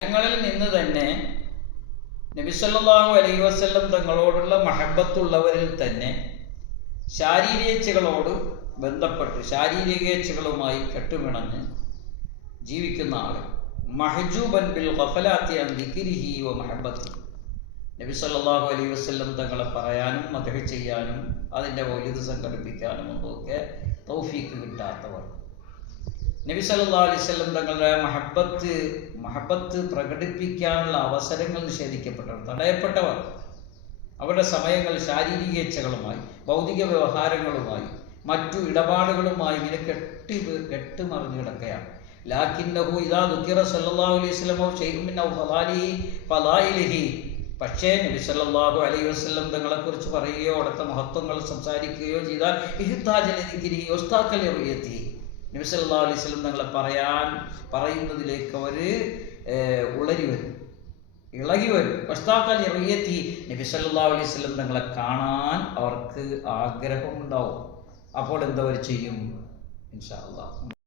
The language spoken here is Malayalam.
ഞങ്ങളിൽ നിന്ന് തന്നെ നബിസല്ലാഹു അലൈഹി വസ്ല്ലം തങ്ങളോടുള്ള മഹബത്തുള്ളവരിൽ തന്നെ ശാരീരികച്ചകളോട് ബന്ധപ്പെട്ട് ശാരീരികേച്ഛകളുമായി കെട്ടുമിണഞ്ഞ് ജീവിക്കുന്ന ആൾ മഹജൂബൻ ബിൽ ഖഫലാത്തി അൻ ദിക്രിഹി വ മഹബത്തി. നബി സല്ലല്ലാഹു അലൈഹി വസ്ല്ലം തങ്ങളെ പറയാനും മദഹ് ചെയ്യാനും അതിന്റെ വലുത് സംഘടിപ്പിക്കാനും ഒക്കെ തൗഫീക്ക് കിട്ടാത്തവർ. നബി സല്ലാ അലൈഹി തങ്ങളുടെ മഹബത്ത് മഹബത്ത് പ്രകടിപ്പിക്കാനുള്ള അവസരങ്ങൾ നിഷേധിക്കപ്പെട്ടവർ തടയപ്പെട്ടവർ. അവരുടെ സമയങ്ങൾ ശാരീരിക ഇച്ഛകളുമായി ഭൗതിക വ്യവഹാരങ്ങളുമായി മറ്റു ഇടപാടുകളുമായി ഇങ്ങനെ കെട്ടി കെട്ട് മറിഞ്ഞു കിടക്കുകയാണ്. ലാക്കിന്നഹു ഇതാ ദുഃഖിറ സല്ലാ അലൈഹി വസല്ലമോ ഷെയ്ഖുമിൻ പക്ഷേ നബി സല്ലല്ലാഹു അലൈഹി വസ്ലം തങ്ങളെക്കുറിച്ച് പറയുകയോ അവിടുത്തെ മഹത്വങ്ങൾ സംസാരിക്കുകയോ ചെയ്താൽ ഇഹിത്താജലിക്കിരി ഒസ്താക്കൽ എത്തി നബി സല്ലല്ലാഹു അലൈഹി സ്വലം തങ്ങളെ പറയാൻ പറയുന്നതിലേക്ക് അവർ ഉളരി വരും. ഇളകി വരും. പശ്ചാത്തലം ഇറങ്ങിയെത്തി നബിസല്ലാ അലൈഹി സ്വലം തങ്ങളെ കാണാൻ അവർക്ക് ആഗ്രഹമുണ്ടാവും. അപ്പോൾ എന്തവർ ചെയ്യും? ഇൻഷാ അള്ളാഹ്